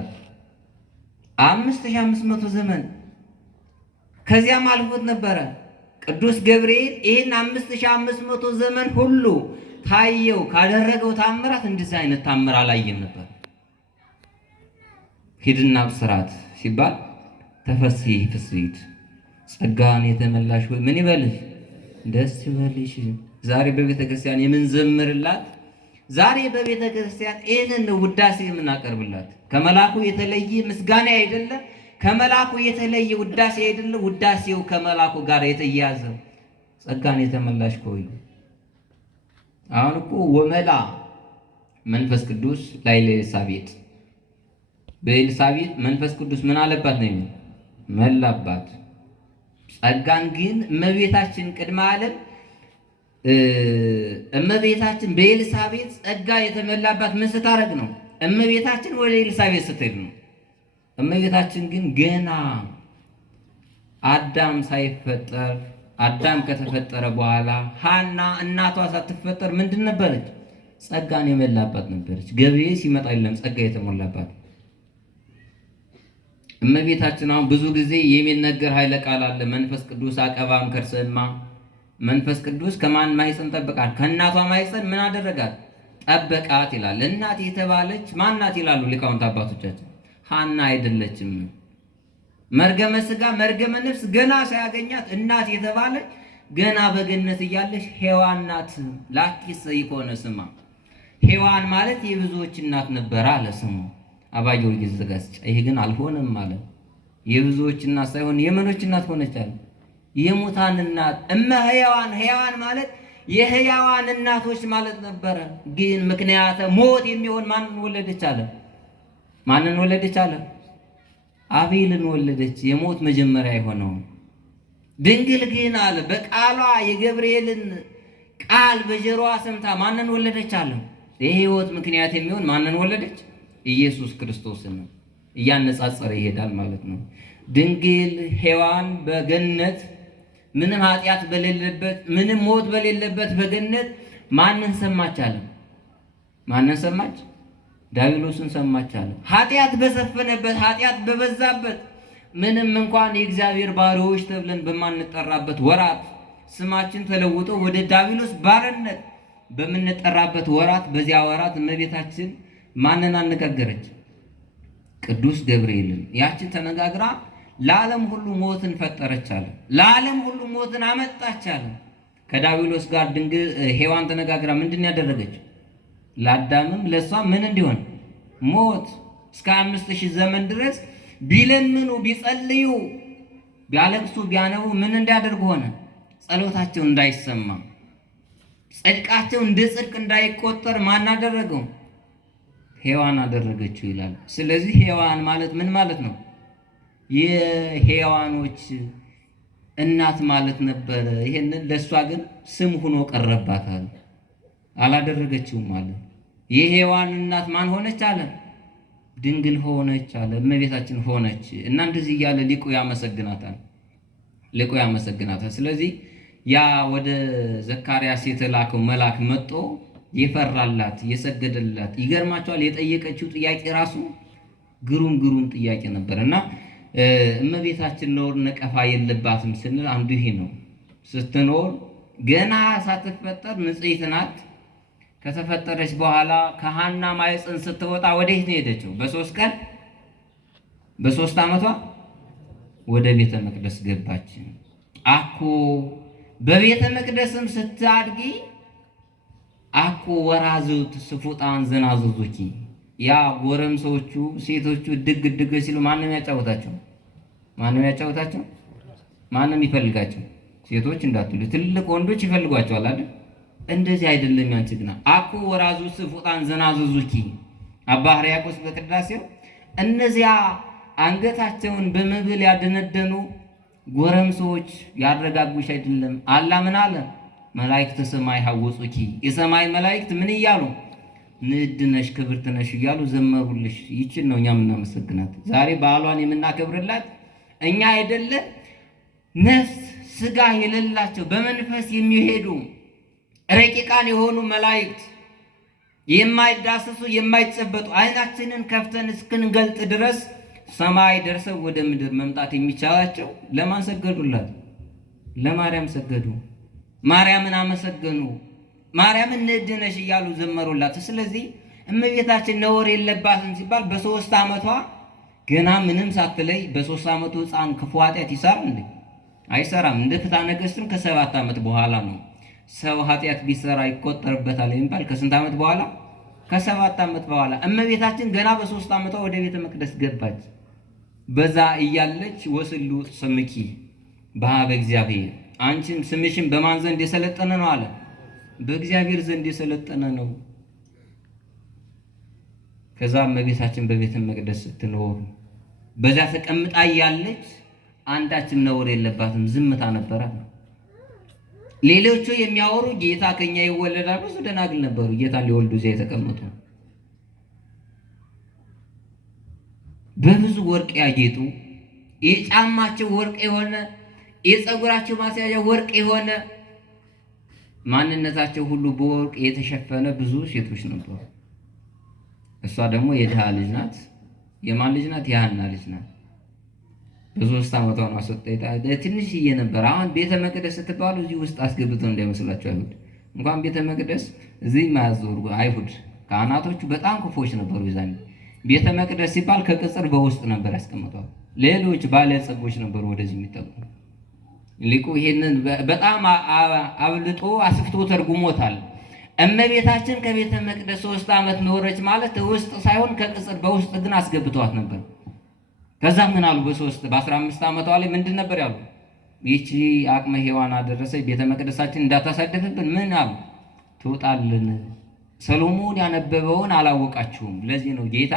5500 ዘመን። ከዚያም አልፎት ነበረ። ቅዱስ ገብርኤል ይህን 5500 ዘመን ሁሉ ታየው ካደረገው ታምራት እንደዚህ አይነት ታምር አላየም ነበር። ሂድና ብስራት ሲባል ተፈሥሒ ፍሥሕት ጸጋን የተመላሽ ሆይ ምን ይበልሽ? ደስ ይበልሽ። ዛሬ በቤተ ክርስቲያን የምንዘምርላት፣ ዛሬ በቤተ ክርስቲያን ይህንን ውዳሴ የምናቀርብላት ከመልአኩ የተለየ ምስጋና አይደለም፣ ከመልአኩ የተለየ ውዳሴ አይደለም። ውዳሴው ከመልአኩ ጋር የተያያዘ ጸጋን የተመላሽ ሆይ። አሁን እኮ ወመላ መንፈስ ቅዱስ ላይ ለኤልሳቤጥ፣ በኤልሳቤጥ መንፈስ ቅዱስ ምን አለባት ነው የሚል መላባት። ጸጋን ግን እመቤታችን ቅድመ ዓለም እመቤታችን በኤልሳቤጥ ጸጋ የተመላባት ምን ስታረግ ነው? እመቤታችን ወደ ኤልሳቤጥ ስትሄድ ነው። እመቤታችን ግን ገና አዳም ሳይፈጠር፣ አዳም ከተፈጠረ በኋላ ሐና እናቷ ሳትፈጠር ምንድን ነበረች? ጸጋን የመላባት ነበረች። ገብርኤል ሲመጣ የለም ጸጋ የተሞላባት እመቤታችን። አሁን ብዙ ጊዜ የሚነገር ኃይለ ቃል አለ። መንፈስ ቅዱስ አቀባም ከርሰማ። መንፈስ ቅዱስ ከማን ማኅፀን ጠበቃት? ከእናቷ ማኅፀን ምን አደረጋት? ጠበቃት ይላል። እናት የተባለች ማናት ይላሉ ሊቃውንት አባቶቻችን? ሐና አይደለችም። መርገመ ሥጋ መርገመ ነፍስ ገና ሳያገኛት እናት የተባለች ገና በገነት እያለች ሔዋን ናት። ላኪስ ይኮነ ስማ። ሔዋን ማለት የብዙዎች እናት ነበረ አለ ስሙ አባ ጊዮርጊስ ዘጋስጫ። ይሄ ግን አልሆነም ማለት የብዙዎች እናት ሳይሆን የምኖች እናት ሆነች አለ። የሙታን እናት እመ ሕያዋን። ሕያዋን ማለት የሕያዋን እናቶች ማለት ነበረ። ግን ምክንያተ ሞት የሚሆን ማንን ወለደች አለ? ማንን ወለደች አለ? አቤልን ወለደች፣ የሞት መጀመሪያ የሆነውን። ድንግል ግን አለ በቃሏ የገብርኤልን ቃል በጆሮዋ ሰምታ ማንን ወለደች አለ? የሕይወት ምክንያት የሚሆን ማንን ወለደች? ኢየሱስ ክርስቶስን ነው። እያነጻጸረ ይሄዳል ማለት ነው። ድንግል ሔዋን በገነት ምንም ኃጢአት በሌለበት ምንም ሞት በሌለበት በገነት ማንን ሰማች አለ? ማንን ሰማች? ዲያብሎስን ሰማች አለ። ኃጢአት በሰፈነበት ኃጢአት በበዛበት ምንም እንኳን የእግዚአብሔር ባሪያዎች ተብለን በማንጠራበት ወራት ስማችን ተለውጦ ወደ ዲያብሎስ ባርነት በምንጠራበት ወራት በዚያ ወራት እመቤታችን ማንን አነጋገረች? ቅዱስ ገብርኤልን። ያችን ተነጋግራ ለዓለም ሁሉ ሞትን ፈጠረች አለ። ለዓለም ሁሉ ሞትን አመጣች አለ። ከዲያብሎስ ጋር ድንግል ሔዋን ተነጋግራ ምንድን ያደረገች? ለአዳምም ለሷ ምን እንዲሆን? ሞት። እስከ 5000 ዘመን ድረስ ቢለምኑ ቢጸልዩ ቢያለቅሱ ቢያነቡ ምን እንዲያደርጉ ሆነ? ጸሎታቸው እንዳይሰማ ጽድቃቸው እንደ ጽድቅ እንዳይቆጠር ማን አደረገው? ሔዋን አደረገችው ይላል። ስለዚህ ሔዋን ማለት ምን ማለት ነው? የሔዋኖች እናት ማለት ነበረ። ይሄንን ለእሷ ግን ስም ሆኖ ቀረባታል። አላደረገችውም ማለት የሔዋን እናት ማን ሆነች አለ? ድንግል ሆነች አለ። እመቤታችን ሆነች እና እንደዚህ እያለ ሊቁ ያመሰግናታል። ሊቁ ያመሰግናታል። ስለዚህ ያ ወደ ዘካርያስ የተላከው መልአክ መጥቶ የፈራላት የሰገደላት፣ ይገርማቸዋል። የጠየቀችው ጥያቄ ራሱ ግሩም ጥያቄ ነበር እና እመቤታችን ነውር ነቀፋ የለባትም ስንል አንዱ ይሄ ነው። ስትኖር ገና ሳትፈጠር ንጽሕት ናት። ከተፈጠረች በኋላ ከሐና ማኅፀን ስትወጣ ወዴት ነው ሄደችው? በ3 ዓመቷ ወደ ቤተ መቅደስ ገባች። አኮ በቤተ መቅደስም ስታድጊ አኮ ወራዙት ስፉጣን ዘናዘዙኪ ያ ጎረምሶቹ ሴቶቹ ድግ ሲሉ ማንም ያጫወታቸው? ማንም ይፈልጋቸው? ሴቶች እንዳትሉ ትልቅ ወንዶች ይፈልጓቸዋል አይደል? እንደዚህ አይደለም። ያንቺ ግና አኩ ወራዙ ስፉጣን ዘናዘዙኪ አባ ሕርያቆስ በቅዳሴው እነዚያ አንገታቸውን በመብል ያደነደኑ ጎረምሶች ያረጋጉሽ አይደለም። አላ ምን አለ? መላእክት ሰማይ ሐወጹኪ የሰማይ መላእክት ምን እያሉ ንዕድ ነሽ ክብርት ነሽ እያሉ ዘመሩልሽ። ይችን ነው እኛ የምናመሰግናት። ዛሬ በዓሏን የምናከብርላት እኛ አይደለም ነፍስ ስጋ የሌላቸው በመንፈስ የሚሄዱ ረቂቃን የሆኑ መላእክት የማይዳሰሱ የማይጨበጡ ዓይናችንን ከፍተን እስክንገልጥ ድረስ ሰማይ ደርሰው ወደ ምድር መምጣት የሚቻላቸው ለማን ሰገዱላት? ለማርያም ሰገዱ። ማርያምን አመሰገኑ። ማርያምን ንዕድ ነሽ እያሉ ዘመሩላት። ስለዚህ እመቤታችን ነውር የለባትም ሲባል በ3 ዓመቷ ገና ምንም ሳትለይ በ3 ዓመቱ ሕፃን ክፉ ኃጢአት ይሰራል እንዴ? አይሰራም። እንደ ፍትሐ ነገሥትም ከ7 ዓመት በኋላ ነው ሰው ኃጢአት ቢሰራ ይቆጠርበታል የሚባል። ከስንት ዓመት በኋላ? ከ7 ዓመት በኋላ። እመቤታችን ገና በ3 ዓመቷ ወደ ቤተ መቅደስ ገባች። በዛ እያለች ወስሉ ስምኪ በኀበ እግዚአብሔር፣ አንቺም ስምሽን በማን ዘንድ የሰለጠነ ነው አለ? በእግዚአብሔር ዘንድ የሰለጠነ ነው። ከዛ እመቤታችን በቤተ መቅደስ ስትኖር በዛ ተቀምጣ እያለች አንዳችም ነውር የለባትም፣ ዝምታ ነበራት ነው። ሌሎቹ የሚያወሩ ጌታ ከኛ ይወለዳል፣ ብዙ ደናግል ነበሩ ጌታን ሊወልዱ እዚያ የተቀመጡ፣ በብዙ ወርቅ ያጌጡ፣ የጫማቸው ወርቅ የሆነ የፀጉራቸው ማስያዣ ወርቅ የሆነ ማንነታቸው ሁሉ በወርቅ የተሸፈነ ብዙ ሴቶች ነበሩ። እሷ ደግሞ የድሃ ልጅ ናት። የማን ልጅ ናት? የሐና ልጅ ናት። በ3 ዓመቷ ነው አስወጣ። ትንሽዬ ነበር። አሁን ቤተ መቅደስ ስትባሉ እዚህ ውስጥ አስገብተው እንዳይመስላችሁ አይሁድ። እንኳን ቤተ መቅደስ እዚህ ማያዞሩ አይሁድ ካህናቶቹ በጣም ክፎች ነበሩ። ይዛኔ ቤተ መቅደስ ሲባል ከቅጽር በውስጥ ነበር ያስቀምጧል። ሌሎች ባለጸጎች ነበሩ ወደዚህ የሚጠቁ። ሊቁ ይሄንን በጣም አብልጦ አስፍቶ ተርጉሞታል። እመቤታችን ከቤተ መቅደስ 3 ዓመት ኖረች ማለት ውስጥ ሳይሆን ከቅጽር በውስጥ ግን አስገብተዋት ነበር። ከዛ ምን አሉ? በ15 ዓመቷ ላይ ምንድን ነበር ያሉ? ይቺ አቅመ ሔዋን አደረሰች፣ ቤተ መቅደሳችን እንዳታሳደፍብን ምን አሉ? ትውጣልን። ሰሎሞን ያነበበውን አላወቃችሁም። ለዚህ ነው ጌታ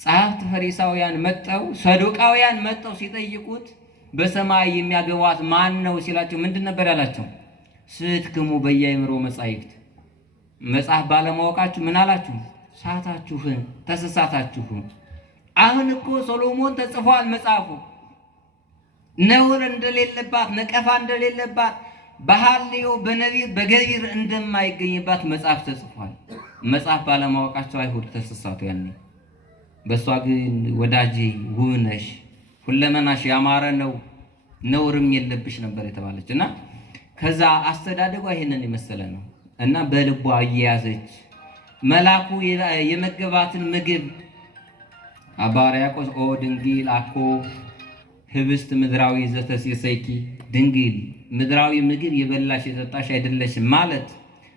ጸሐፍት ፈሪሳውያን መጠው ሰዱቃውያን መጠው ሲጠይቁት በሰማይ የሚያገቧት ማን ነው ሲላቸው ምንድን ነበር ያላቸው? ስትክሙ በየአእምሮ መጻሕፍት፣ መጽሐፍ ባለማወቃችሁ ምን አላችሁ? ሳታችሁን፣ ተሳሳታችሁን። አሁን እኮ ሰሎሞን ተጽፏል መጽሐፉ ነውር እንደሌለባት ነቀፋ እንደሌለባት በሐልዮ በነቢብ በገቢር እንደማይገኝባት መጽሐፍ ተጽፏል። መጽሐፍ ባለማወቃቸው አይሁድ ተሳሳቱ ያኔ። በእሷ ግን ወዳጄ ውብ ነሽ፣ ሁለመናሽ ያማረ ነው፣ ነውርም የለብሽ ነበር የተባለች እና ከዛ አስተዳደጓ ይሄንን የመሰለ ነው እና በልቧ እየያዘች መልአኩ የመገባትን ምግብ አባ ሕርያቆስ ኦ ድንግል አኮ ህብስት ምድራዊ ዘተሴሰይኪ፣ ድንግል ምድራዊ ምግብ የበላሽ የጠጣሽ አይደለሽም ማለት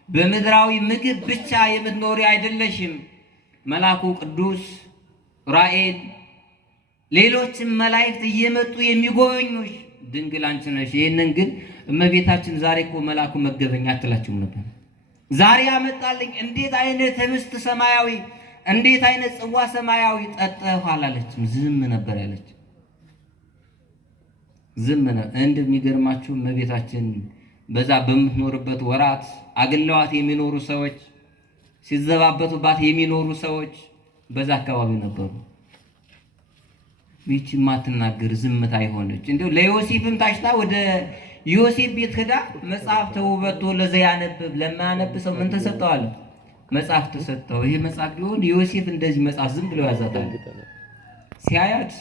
በምድራዊ ምግብ ብቻ የምትኖሪ አይደለሽም። መልአኩ ቅዱስ ራኤል ሌሎችም መላእክት እየመጡ የሚጎበኙሽ ድንግል አንቺ ነሽ። ይህንን ግን እመቤታችን ዛሬ እኮ መልአኩ መገበኛ አትላችሁም ነበር? ዛሬ ያመጣልኝ እንዴት አይነት ህብስት ሰማያዊ፣ እንዴት አይነት ጽዋ ሰማያዊ ጠጣሁ አላለችም። ዝም ነበር ያለች። ዝም ነው። እንደሚገርማችሁ እመቤታችን በዛ በምትኖርበት ወራት አግለዋት የሚኖሩ ሰዎች፣ ሲዘባበቱባት የሚኖሩ ሰዎች በዛ አካባቢ ነበሩ። ይህች ማትናገር ዝምታ የሆነች እንደው ለዮሴፍም ታጭታ ወደ ዮሴፍ ቤት ሄዳ መጽሐፍ ተውበቶ ለዘያነብብ ለማያነብ ሰው ምን ተሰጠዋል? መጽሐፍ ተሰጠው። ይሄ መጽሐፍ ቢሆን ዮሴፍ እንደዚህ መጽሐፍ ዝም ብለው ያዛታል። ሲያያት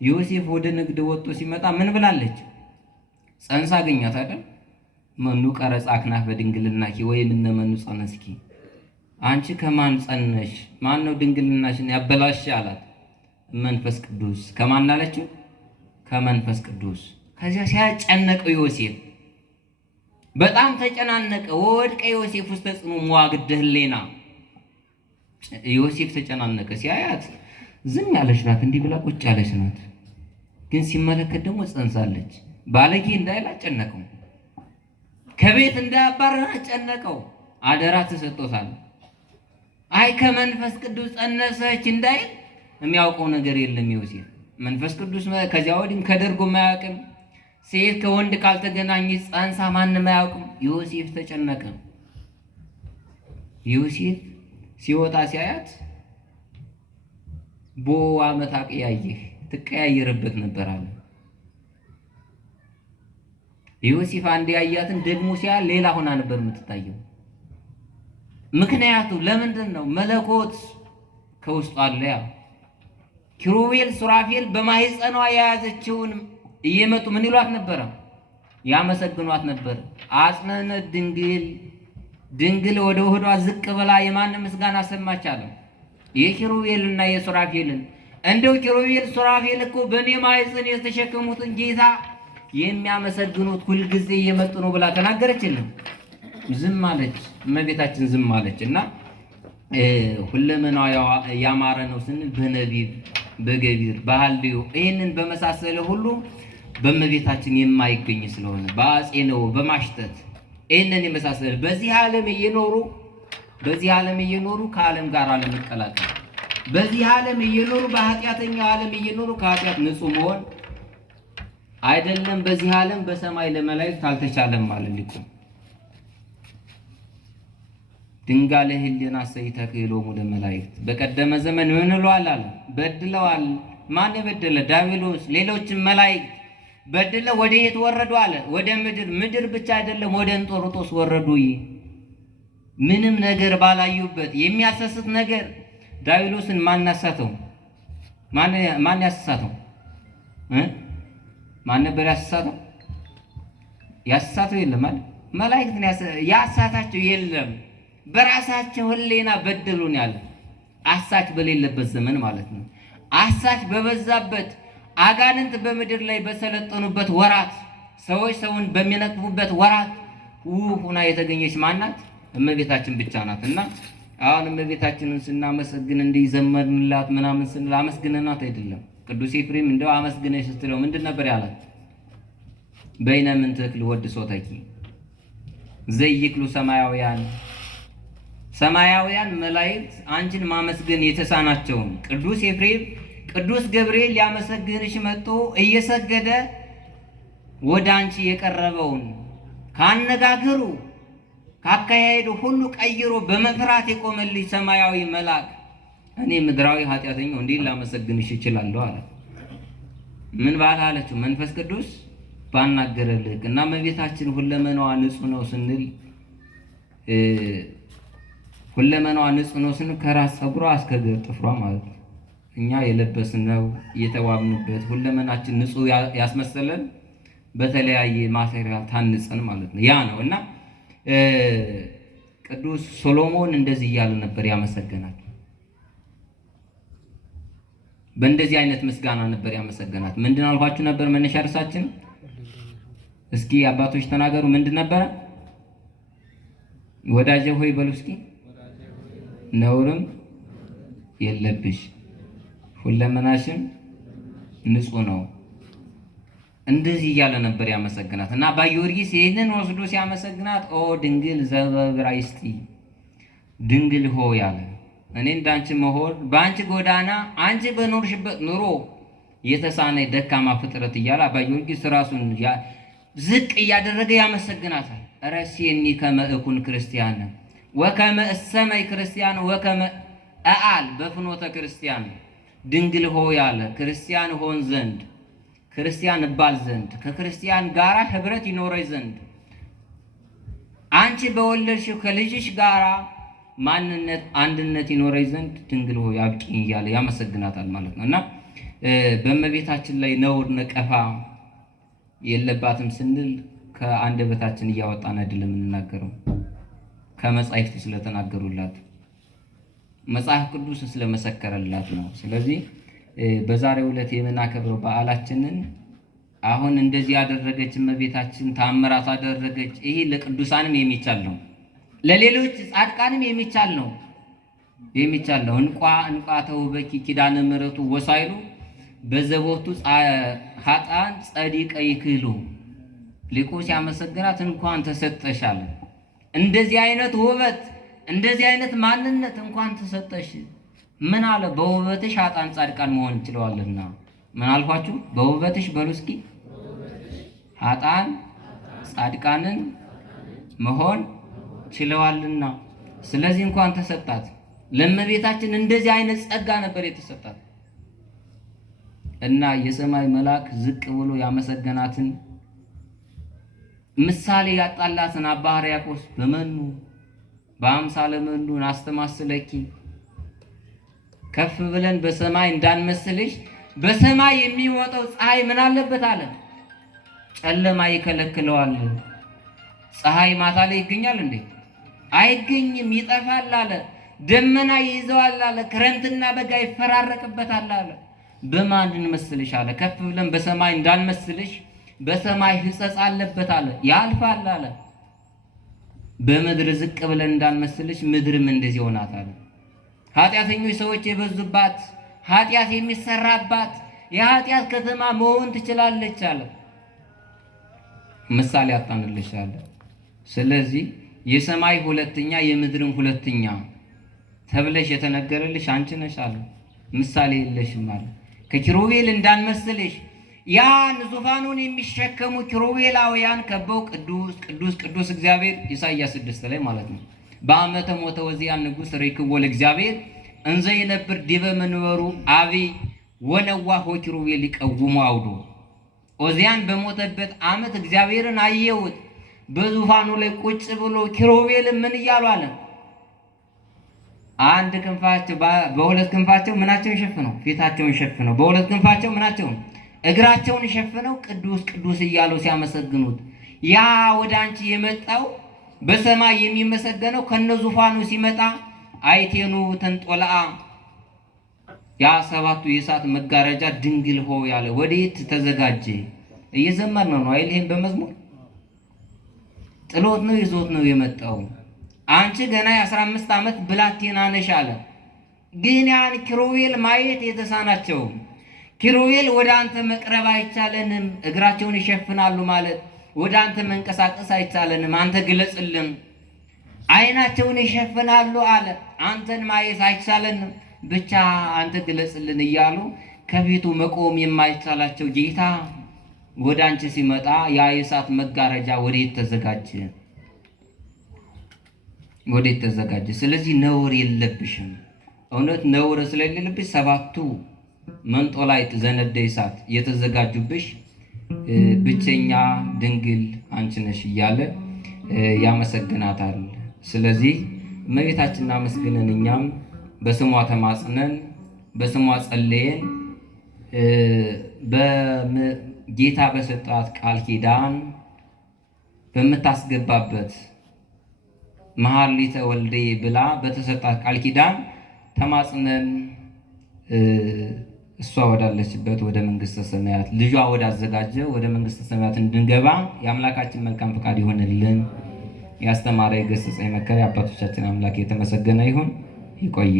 ዮሴፍ ወደ ንግድ ወጥቶ ሲመጣ ምን ብላለች? ጸንሳ አገኛት አይደል? መኑ ቀረጽ አክናፍ በድንግልናኪ ወይም እነ መኑ ጸነስኪ፣ አንቺ ከማን ጸነሽ? ማን ነው ድንግልናሽን ያበላሽ አላት። መንፈስ ቅዱስ። ከማን አለችው? ከመንፈስ ቅዱስ። ከዚያ ሲያጨነቀው ዮሴፍ በጣም ተጨናነቀ። ወድቀ ዮሴፍ ውስጥ ተጽኖ መዋግደ ህሌና ዮሴፍ ተጨናነቀ። ሲያያት ዝም ያለች ናት፣ እንዲህ ብላ ቁጭ ያለች ናት። ግን ሲመለከት ደግሞ ጸንሳለች። ባለጌ እንዳይል አጨነቀው፣ ከቤት እንዳያባረር አጨነቀው። አደራ ተሰጥቶታል። አይ ከመንፈስ ቅዱስ ጸነሰች እንዳይል የሚያውቀው ነገር የለም ዮሴፍ። መንፈስ ቅዱስ ከዚያ ወዲህም ከደርጎ ማያውቅም። ሴት ከወንድ ካልተገናኘች ጸንሳ ማንም አያውቅም። ዮሴፍ ተጨነቀ። ዮሴፍ ሲወጣ ሲያያት ቦ ዓመት አቀያየህ ትቀያየርበት ነበር አለ። ዮሴፍ አንድ ያያትን ደግሞ ሲያ ሌላ ሆና ነበር የምትታየው። ምክንያቱ ለምንድን ነው? መለኮት ከውስጡ አለ። ያ ኪሩቤል ሱራፌል በማህፀኗ የያዘችውን እየመጡ ምን ይሏት ነበረ? ያመሰግኗት ነበር። አጽነነ ድንግል ወደ ሆዷ ዝቅ ብላ የማንን ምስጋና ሰማች አለ? የኪሩቤልና የሱራፌልን። እንደው ኪሩቤል ሱራፌል እኮ በእኔ ማህፀን የተሸከሙትን ጌታ የሚያመሰግኑት ሁልጊዜ እየመጡ ነው ብላ ተናገረችልን። ዝም አለች። እመቤታችን ዝም አለች። እና ሁለመናዋ ያማረ ነው ስንል በነቢብ በገቢር በሐልዮ ይህንን በመሳሰለ ሁሉ በእመቤታችን የማይገኝ ስለሆነ በአፄ ነው በማሽተት ይህንን የመሳሰለ በዚህ ዓለም እየኖሩ ከዓለም ጋር አለመቀላቀል፣ በዚህ ዓለም እየኖሩ በኃጢአተኛው ዓለም እየኖሩ ከኃጢአት ንጹህ መሆን አይደለም። በዚህ ዓለም በሰማይ ለመላእክት አልተቻለም ማለት ሊቁ ድንጋለ ህሊና ሰይተክሎሙ ለመላእክት። በቀደመ ዘመን ምን ብለዋል አለ? በድለዋል። ማን የበደለ? ዲያብሎስ። ሌሎችም መላእክት በድለው ወደ የት ወረዱ አለ? ወደ ምድር። ምድር ብቻ አይደለም ወደ እንጦርጦስ ወረዱ። ምንም ነገር ባላዩበት የሚያሰስት ነገር ዲያብሎስን ማን ያሳተው? ማን ያሳተው? ማን ነበር ያሳተው? ያሳተው የለም ማለት መላእክትን ያሳታቸው የለም። በራሳቸው ህሊና በደሉን ያለ አሳች በሌለበት ዘመን ማለት ነው። አሳች በበዛበት አጋንንት በምድር ላይ በሰለጠኑበት ወራት ሰዎች ሰውን በሚነቅፉበት ወራት ሁና የተገኘች ማናት? እመቤታችን ብቻ ናት። እና አሁን እመቤታችንን ስናመሰግን እንዲዘመርንላት ምናምን ስንል አመስግነናት አይደለም። ቅዱስ ኤፍሬም እንደው አመስግነሽ ስትለው ምንድን ነበር ያላት? በይነ ምን ትክል ወድ ሶተኪ ዘይክሉ ሰማያውያን መላእክት አንቺን ማመስገን የተሳናቸውን ቅዱስ ኤፍሬም ቅዱስ ገብርኤል ሊያመሰግንሽ መጥቶ እየሰገደ ወደ አንቺ የቀረበውን ካነጋገሩ ካካሄዱ ሁሉ ቀይሮ በመፍራት የቆመልሽ ሰማያዊ መልአክ እኔ ምድራዊ ኃጢአተኛው እንዴት ላመሰግንሽ እችላለሁ አለ። ምን ባለ አለችው? መንፈስ ቅዱስ ባናገረልህ። እና እመቤታችን ሁለመናዋ ንጹህ ነው ስንል ከራስ ፀጉሯ እስከ እግር ጥፍሯ ማለት ነው። እኛ የለበስነው የተዋብንበት ሁለመናችን ንጹህ ያስመሰለን በተለያየ ማቴሪያል ታንጸን ማለት ነው። ያ ነው። እና ቅዱስ ሶሎሞን እንደዚህ እያለ ነበር ያመሰገናት። በእንደዚህ አይነት ምስጋና ነበር ያመሰገናት። ምንድን አልኳችሁ ነበር? መነሻ ርዕሳችን እስኪ አባቶች ተናገሩ። ምንድን ነበረ? ወዳጄ ሆይ በሉ እስኪ ነውርም የለብሽ ሁለመናሽም ንጹህ ነው። እንደዚህ እያለ ነበር ያመሰግናት። እና አባ ጊዮርጊስ ይህንን ወስዶ ሲያመሰግናት ኦ ድንግል ዘበዕብራይስጢ ድንግል ሆይ ያለ እኔ እንዳንቺ መሆን በአንቺ ጎዳና አንቺ በኖርሽበት ኑሮ የተሳነ ደካማ ፍጥረት እያለ አባ ጊዮርጊስ ራሱን ዝቅ እያደረገ ያመሰግናታል። ረሴኒ ከመ እኩን ክርስቲያን ወከመ እሰመይ ክርስቲያን ወከመ አል በፍኖተ ክርስቲያን ድንግል ሆይ ያለ ክርስቲያን ሆን ዘንድ ክርስቲያን እባል ዘንድ ከክርስቲያን ጋራ ህብረት ይኖረኝ ዘንድ አንቺ በወለድሽው ከልጅሽ ጋራ ማንነት አንድነት ይኖረኝ ዘንድ ድንግል ሆይ አብቂኝ እያለ ያመሰግናታል ማለት ነው። እና በእመቤታችን ላይ ነውር ነቀፋ የለባትም ስንል ከአንደበታችን እያወጣን አይደለም የምንናገረው፣ ከመጻሕፍት ስለተናገሩላት መጽሐፍ ቅዱስ ስለመሰከረላት ነው። ስለዚህ በዛሬው ዕለት የምናከብረው በዓላችንን አሁን እንደዚህ ያደረገች እመቤታችን ታምራት አደረገች። ይሄ ለቅዱሳንም የሚቻል ነው፣ ለሌሎች ጻድቃንም የሚቻል ነው። እንቋ ተውበኪ ኪዳነ ምሕረቱ ወሳይሉ በዘቦቱ ኃጥአን ጸዲቀ ይክህሉ። ሊቁ ሲያመሰግናት እንኳን ተሰጠሻል። እንደዚህ አይነት ውበት፣ እንደዚህ አይነት ማንነት እንኳን ተሰጠሽ። ምን አለ? በውበትሽ ኃጥአን ጻድቃን መሆን እንችለዋልና። ምን አልኳችሁ? በውበትሽ በሉ እስኪ ኃጥአን ጻድቃንን መሆን ችለዋልና። ስለዚህ እንኳን ተሰጣት። ለእመቤታችን እንደዚህ አይነት ጸጋ ነበር የተሰጣት እና የሰማይ መልአክ ዝቅ ብሎ ያመሰገናትን ምሳሌ ያጣላትን አባ ሕርያቆስ በመኑ በአምሳለ መኑ አስተማስለኪ፣ ከፍ ብለን በሰማይ እንዳንመስልሽ በሰማይ የሚወጣው ፀሐይ ምን አለበት አለ? ጨለማ ይከለክለዋል። ፀሐይ ማታ ላይ ይገኛል እንዴ? አይገኝም፣ ይጠፋል አለ። ደመና ይይዘዋል አለ። ክረምትና በጋ ይፈራረቅበታል አለ። በማን እንመስልሽ አለ? ከፍ ብለን በሰማይ እንዳንመስልሽ በሰማይ ሕጸጽ አለበት አለ። ያልፋል አለ። በምድር ዝቅ ብለን እንዳንመስልሽ ምድርም እንደዚህ ሆናት አለ። ኃጢአተኞች ሰዎች የበዙባት፣ ኃጢአት የሚሰራባት የኃጢአት ከተማ መሆን ትችላለች አለ። ምሳሌ አጣንልሽ አለ። ስለዚህ የሰማይ ሁለተኛ የምድርም ሁለተኛ ተብለሽ የተነገረልሽ አንቺ ነሽ አለ። ምሳሌ የለሽም አለ። ከኪሩቤል እንዳንመስልሽ ያን ዙፋኑን የሚሸከሙ ኪሩቤላውያን ከበው ቅዱስ ቅዱስ ቅዱስ እግዚአብሔር ኢሳይያስ 6 ላይ ማለት ነው። በአመተ ሞተ ወዚያን ንጉሥ ሬክቦ ለእግዚአብሔር እንዘ የነብር ዲበ መንበሩ አብይ ወነዋሆ ኪሩቤል ሊቀውሙ አውዶ። ኦዚያን በሞተበት ዓመት እግዚአብሔርን አየሁት በዙፋኑ ላይ ቁጭ ብሎ። ኪሩቤል ምን እያሉ አለ? አንድ ክንፋቸው በሁለት ክንፋቸው ምናቸውን ሸፍነው ፊታቸውን ሸፍነው፣ በሁለት ክንፋቸው ምናቸውን እግራቸውን ሸፍነው ቅዱስ ቅዱስ እያሉ ሲያመሰግኑት፣ ያ ወደ አንቺ የመጣው በሰማይ የሚመሰገነው ከነዙፋኑ ሲመጣ አይቴኑ ተንጦላአ፣ ያ ሰባቱ የእሳት መጋረጃ ድንግል ሆ ያለ ወዴት ተዘጋጀ? እየዘመርን ነው አይደል? ይሄን በመዝሙር ጥሎት ነው ይዞት ነው የመጣው። አንቺ ገና የ15 ዓመት ብላቴና ነሽ አለ። ግን ያን ኪሩቤል ማየት የተሳናቸው ኪሩቤል ወደ አንተ መቅረብ አይቻለንም፣ እግራቸውን ይሸፍናሉ ማለት ወደ አንተ መንቀሳቀስ አይቻለንም፣ አንተ ግለጽልን። አይናቸውን ይሸፍናሉ አለ፣ አንተን ማየት አይቻለንም፣ ብቻ አንተ ግለጽልን እያሉ ከፊቱ መቆም የማይቻላቸው ጌታ ወደ አንቺ ሲመጣ ያ የእሳት መጋረጃ ወዴት ተዘጋጀ? ወዴት ተዘጋጀ? ስለዚህ ነውር የለብሽም። እውነት ነውር ስለሌለብሽ ሰባቱ መንጦላዕት ዘነደ እሳት የተዘጋጁብሽ ብቸኛ ድንግል አንቺ ነሽ እያለ ያመሰግናታል። ስለዚህ እመቤታችንን አመስግነን እኛም በስሟ ተማጽነን በስሟ ጸለየን በጌታ በሰጣት ቃል ኪዳን በምታስገባበት መሐሊተ ወልዴ ብላ በተሰጣት ቃል ኪዳን ተማጽነን እሷ ወዳለችበት ወደ መንግስተ ሰማያት ልጇ ወዳዘጋጀ ወደ መንግስተ ሰማያት እንድንገባ የአምላካችን መልካም ፈቃድ ይሆንልን። ያስተማረ የገሰጸ የመከረ የአባቶቻችን አምላክ የተመሰገነ ይሁን። ይቆይ።